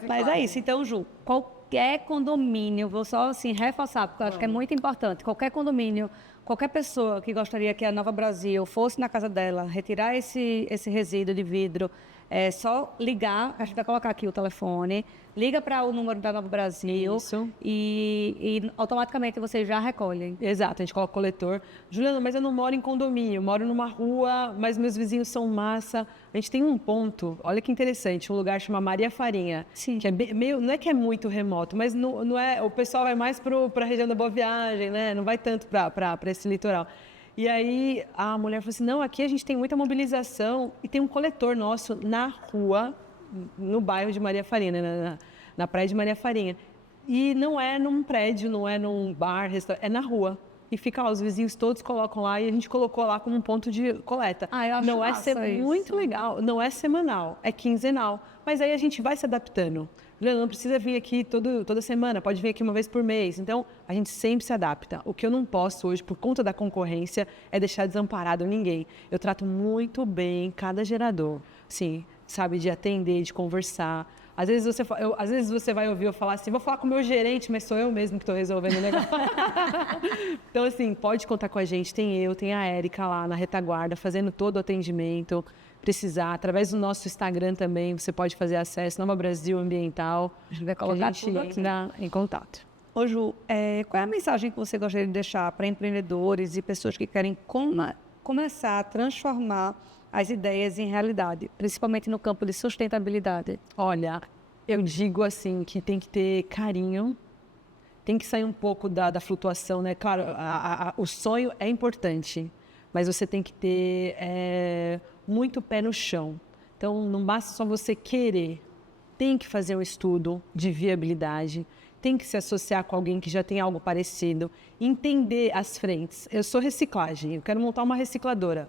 Mas é isso. Então, Ju, qualquer condomínio, vou só assim reforçar, porque eu acho que é muito importante. Qualquer condomínio, qualquer pessoa que gostaria que a Nova Brasil fosse na casa dela, retirar esse resíduo de vidro, é só ligar, a gente vai colocar aqui o telefone, liga para o número da Nova Brasil. Isso. E automaticamente vocês já recolhem. Exato, a gente coloca o coletor. Juliana, mas eu não moro em condomínio, eu moro numa rua, mas meus vizinhos são massa. A gente tem um ponto, olha que interessante, um lugar chamado Maria Farinha. Sim. Que é meio, não é que é muito remoto, mas não é, o pessoal vai mais para a região da Boa Viagem, né? Não vai tanto para esse litoral. E aí a mulher falou assim, não, aqui a gente tem muita mobilização e tem um coletor nosso na rua, no bairro de Maria Farinha, né? na praia de Maria Farinha. E não é num prédio, não é num bar, restaurante, é na rua. E fica lá, os vizinhos todos colocam lá e a gente colocou lá como um ponto de coleta. Eu acho não é muito isso. legal, não é semanal, é quinzenal. Mas aí a gente vai se adaptando. Não precisa vir aqui toda semana, pode vir aqui uma vez por mês. Então, a gente sempre se adapta. O que eu não posso hoje, por conta da concorrência, é deixar desamparado ninguém. Eu trato muito bem cada gerador. Sim, sabe, de atender, de conversar. Às vezes você vai ouvir eu falar assim, vou falar com o meu gerente, mas sou eu mesmo que estou resolvendo o negócio. Então, assim, pode contar com a gente. Tem a Érica lá na retaguarda, fazendo todo o atendimento. Precisar, através do nosso Instagram também, você pode fazer acesso, Nova Brasil Ambiental. A gente vai colocar tudo aqui em contato. Ô Ju, qual é a mensagem que você gostaria de deixar para empreendedores e pessoas que querem começar a transformar as ideias em realidade, principalmente no campo de sustentabilidade? Olha, eu digo assim que tem que ter carinho, tem que sair um pouco da flutuação, né? Claro, o sonho é importante, mas você tem que ter muito pé no chão. Então, não basta só você querer, tem que fazer um estudo de viabilidade, tem que se associar com alguém que já tem algo parecido, entender as frentes. Eu sou reciclagem, eu quero montar uma recicladora.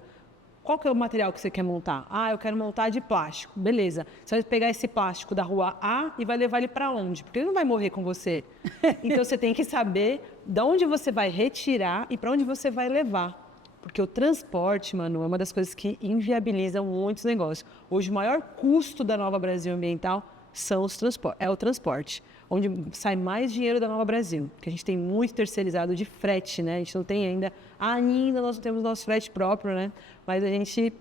Qual que é o material que você quer montar? Eu quero montar de plástico. Beleza. Você vai pegar esse plástico da rua A e vai levar ele para onde? Porque ele não vai morrer com você. Então, você tem que saber de onde você vai retirar e para onde você vai levar. Porque o transporte, Manu, é uma das coisas que inviabilizam muitos negócios. Hoje, o maior custo da Nova Brasil Ambiental é o transporte, onde sai mais dinheiro da Nova Brasil, porque a gente tem muito terceirizado de frete, né? A gente não tem ainda nós não temos nosso frete próprio, né? Mas a gente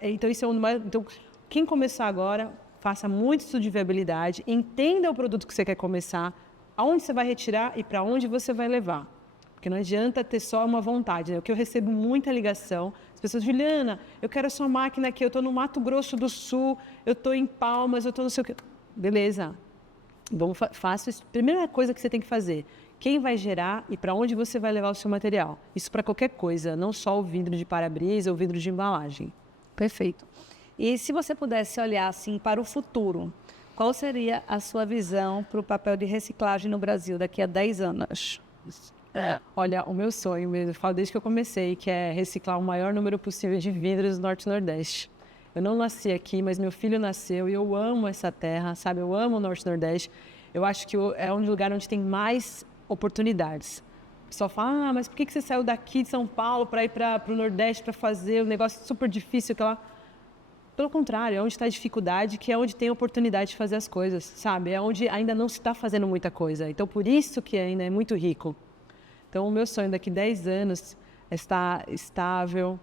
então isso é então quem começar agora, faça muito estudo de viabilidade, entenda o produto que você quer começar, aonde você vai retirar e para onde você vai levar. Porque não adianta ter só uma vontade, né? O que eu recebo muita ligação, as pessoas, Juliana, eu quero a sua máquina aqui, eu estou no Mato Grosso do Sul, eu estou em Palmas, eu estou não sei o quê. Beleza, faça isso. Primeira coisa que você tem que fazer, quem vai gerar e para onde você vai levar o seu material. Isso para qualquer coisa, não só o vidro de para-brisa ou o vidro de embalagem. Perfeito. E se você pudesse olhar assim para o futuro, qual seria a sua visão para o papel de reciclagem no Brasil daqui a 10 anos? Olha, o meu sonho mesmo, eu falo desde que eu comecei, que é reciclar o maior número possível de vidros do Norte e Nordeste. Eu não nasci aqui, mas meu filho nasceu e eu amo essa terra, sabe? Eu amo o Norte e Nordeste. Eu acho que é um lugar onde tem mais oportunidades. O pessoal fala, mas por que você saiu daqui de São Paulo para ir para o Nordeste para fazer um negócio super difícil? Que lá... Pelo contrário, é onde está a dificuldade, que é onde tem a oportunidade de fazer as coisas, sabe? É onde ainda não se está fazendo muita coisa. Então, por isso que ainda é muito rico. Então, o meu sonho daqui a 10 anos é estar estável,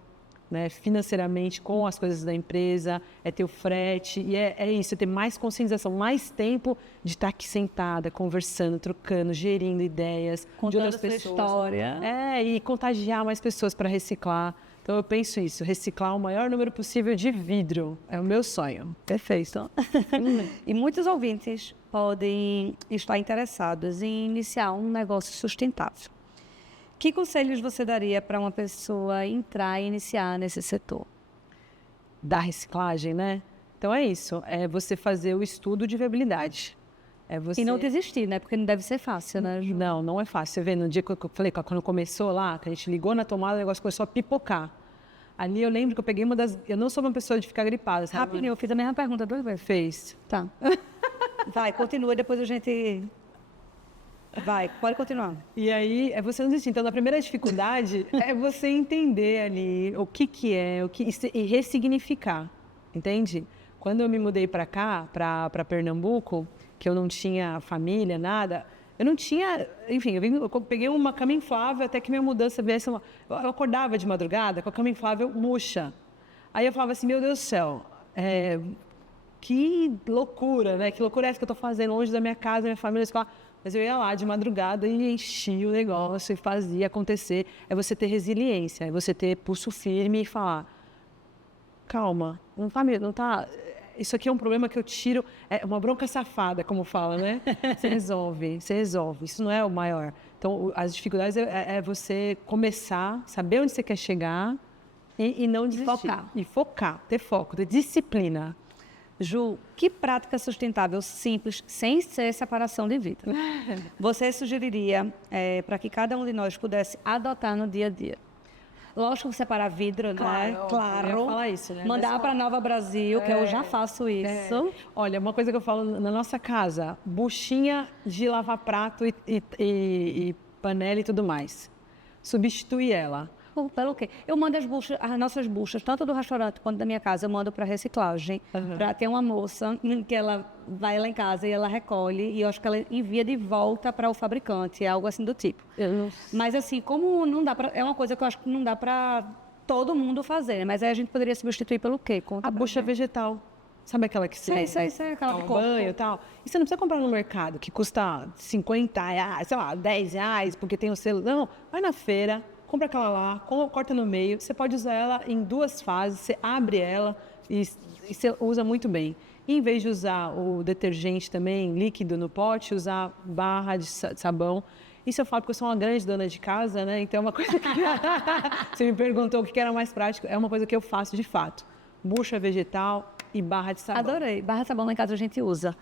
né, financeiramente com as coisas da empresa, é ter o frete, e é isso, é ter mais conscientização, mais tempo de estar aqui sentada, conversando, trocando, gerindo ideias de outras pessoas. História. E contagiar mais pessoas para reciclar. Então eu penso isso, reciclar o maior número possível de vidro, é o meu sonho. Perfeito. E muitos ouvintes podem estar interessados em iniciar um negócio sustentável. Que conselhos você daria para uma pessoa entrar e iniciar nesse setor? Da reciclagem, né? Então é isso, é você fazer o estudo de viabilidade. É você... E não desistir, né? Porque não deve ser fácil, né? Não, não é fácil. Você vê, no dia que eu falei, quando começou lá, que a gente ligou na tomada, o negócio começou a pipocar. Ali eu lembro que eu peguei uma das... Eu não sou uma pessoa de ficar gripada, sabe? Rapidinho, eu fiz a mesma pergunta 2 vezes. Fez. Tá. Vai, continua, depois a gente... Vai, pode continuar. E aí, é você não desistir. Então, a primeira dificuldade é você entender ali o que é, e ressignificar, entende? Quando eu me mudei para cá, para Pernambuco, que eu não tinha família, nada, eu não tinha... Enfim, eu peguei uma cama inflável até que minha mudança viesse... Eu acordava de madrugada com a cama inflável murcha. Aí eu falava assim, meu Deus do céu, que loucura, né? Que loucura é essa que eu estou fazendo longe da minha casa, da minha família, da escola. Mas eu ia lá de madrugada e enchia o negócio e fazia acontecer. É você ter resiliência, é você ter pulso firme e falar, calma, não tá... Isso aqui é um problema que eu tiro, é uma bronca safada, como fala, né? Você resolve, isso não é o maior. Então, as dificuldades é você começar, saber onde você quer chegar e não desistir. Focar. E focar, ter foco, ter disciplina. Ju, que prática sustentável simples, sem ser separação de vida, você sugeriria para que cada um de nós pudesse adotar no dia a dia? Lógico, separar vidro, né? Claro. Eu ia falar isso, né? Mandar para Nova Brasil, que eu já faço isso. Olha, uma coisa que eu falo na nossa casa, buchinha de lavar prato e panela e tudo mais. Substitui ela. Pelo quê? Eu mando as nossas buchas, tanto do restaurante quanto da minha casa, eu mando para reciclagem, para ter uma moça que ela vai lá em casa e ela recolhe, e eu acho que ela envia de volta para o fabricante, é algo assim do tipo. Mas assim, como não dá para... É uma coisa que eu acho que não dá para todo mundo fazer, mas aí a gente poderia substituir pelo quê? A bucha vegetal. Sabe aquela que você... Sei, aquela toma banho e tal. E você não precisa comprar no mercado, que custa R$50, sei lá, R$10, porque tem o selo. Não, vai na feira, compra aquela lá, corta no meio. Você pode usar ela em 2 fases, você abre ela e você usa muito bem. E em vez de usar o detergente também, líquido no pote, usar barra de sabão. Isso eu falo porque eu sou uma grande dona de casa, né? Então é uma coisa que... Você me perguntou o que era mais prático, é uma coisa que eu faço de fato. Bucha vegetal e barra de sabão. Adorei. Barra de sabão lá em casa a gente usa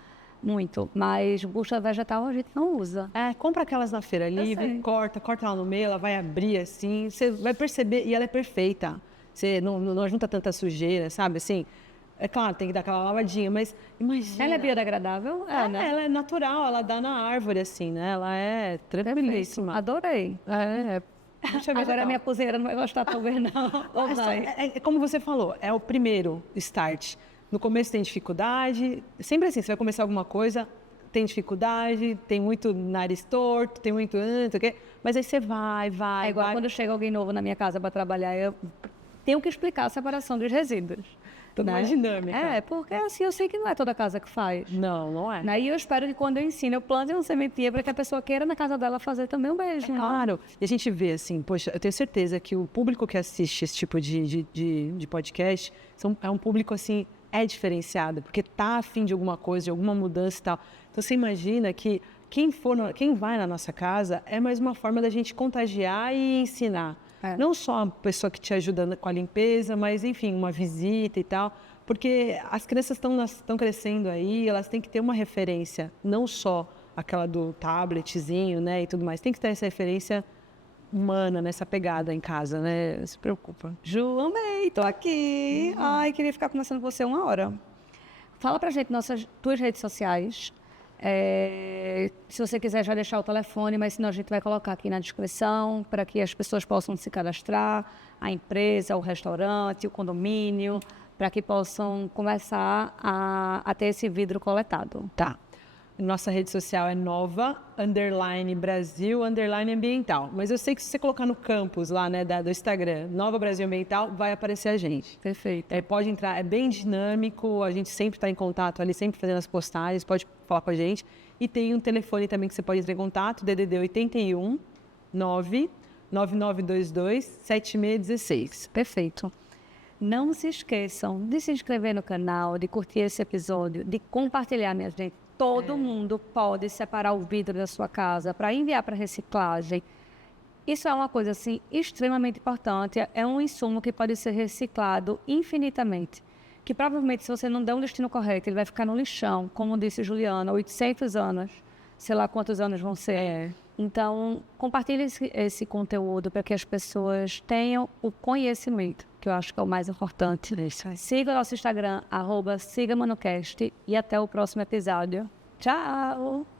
muito, mas bucha vegetal a gente não usa. Compra aquelas na feira livre, corta ela no meio, ela vai abrir assim, você vai perceber, e ela é perfeita. Você não junta tanta sujeira, sabe, assim. É claro, tem que dar aquela lavadinha, mas imagina... Ela é biodegradável? Né? Ela é natural, ela dá na árvore, assim, né? Ela é tranquilíssima. Adorei. Agora a minha cozinheira não vai gostar talvez não. É como você falou, é o primeiro start. No começo tem dificuldade, sempre assim, você vai começar alguma coisa, tem dificuldade, tem muito nariz torto, tem muito o quê, mas aí você vai. É igual quando chega alguém novo na minha casa para trabalhar, eu tenho que explicar a separação dos resíduos. Toda uma dinâmica. Porque assim, eu sei que não é toda casa que faz. Não é. E eu espero que quando eu ensino, eu plante uma sementinha para que a pessoa queira na casa dela fazer também um beijo. Claro. E a gente vê assim, poxa, eu tenho certeza que o público que assiste esse tipo de podcast é um público assim, diferenciado, porque tá afim de alguma coisa, de alguma mudança e tal. Então você imagina que quem vai na nossa casa é mais uma forma da gente contagiar e ensinar. Não só a pessoa que te ajuda com a limpeza, mas enfim, uma visita e tal, Porque as crianças estão crescendo aí, elas têm que ter uma referência, não só aquela do tabletzinho, né, e tudo mais. Tem que ter essa referência humana, nessa pegada em casa, né? Não se preocupa. Ju, amei, tô aqui. Ai, queria ficar conversando com você uma hora. Fala pra gente tuas redes sociais. Se você quiser já deixar o telefone, mas senão a gente vai colocar aqui na descrição para que as pessoas possam se cadastrar, a empresa, o restaurante, o condomínio, para que possam começar a ter esse vidro coletado. Tá. Nossa rede social é nova_Brasil_ambiental. Mas eu sei que se você colocar no campus lá, né, do Instagram, Nova Brasil Ambiental, vai aparecer a gente. Perfeito. Pode entrar, é bem dinâmico, a gente sempre está em contato ali, sempre fazendo as postagens, pode falar com a gente. E tem um telefone também que você pode entrar em contato, DDD 81 99922 7616. Perfeito. Não se esqueçam de se inscrever no canal, de curtir esse episódio, de compartilhar, minha gente. Todo mundo pode separar o vidro da sua casa para enviar para reciclagem. Isso é uma coisa assim extremamente importante. É um insumo que pode ser reciclado infinitamente. Que provavelmente, se você não der um destino correto, ele vai ficar no lixão, como disse Juliana, 800 anos. Sei lá quantos anos vão ser. Então, compartilhe esse conteúdo para que as pessoas tenham o conhecimento, que eu acho que é o mais importante. Siga o nosso Instagram, @sigamanocast, e até o próximo episódio. Tchau!